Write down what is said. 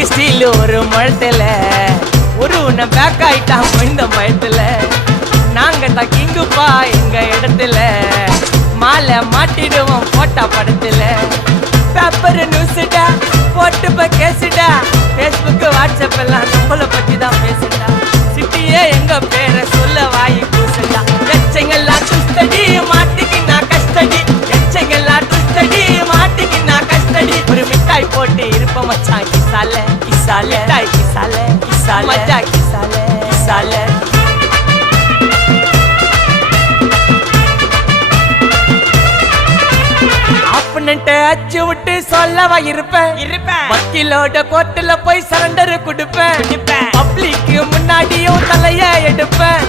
Big steel ஒரு முழத்துல ஒரு உன்னை பேக் ஆயிட்டான் இந்த பயத்துல. நாங்க தான் கிங்குப்பா எங்க இடத்துல, மாலை மாட்டிடுவோம் போட்டா படத்துல. பேப்பர் நியூஸ்டா போட்டு கேசுடா, பேஸ்புக் வாட்ஸ்அப் எல்லாம் நம்மளை பத்தி தான் பேசுடா. சிட்டியே எங்க பேரை சொல்ல வாய் கூசுடா. எச்சங்கெல்லாம் துஸ்தடி மாட்டிக்கினா கஸ்டடி, எச்சங்கெல்லாம் துஸ்தடி மாட்டிக்கினா கஸ்டடி. ஒரு மிட்டாய் போட்டு இருப்ப மச்சான் கிசால கிசால மிட்டாய் கிசால கிசால மச்சா கிசால கிசால. அச்சு விட்டு சொல்லவா இருப்பேன் வக்கீலோட கோர்ட்டுல போய் சரண்டர் கொடுப்பேன். பப்ளிக்கு முன்னாடியும் தலைய எடுப்பேன்.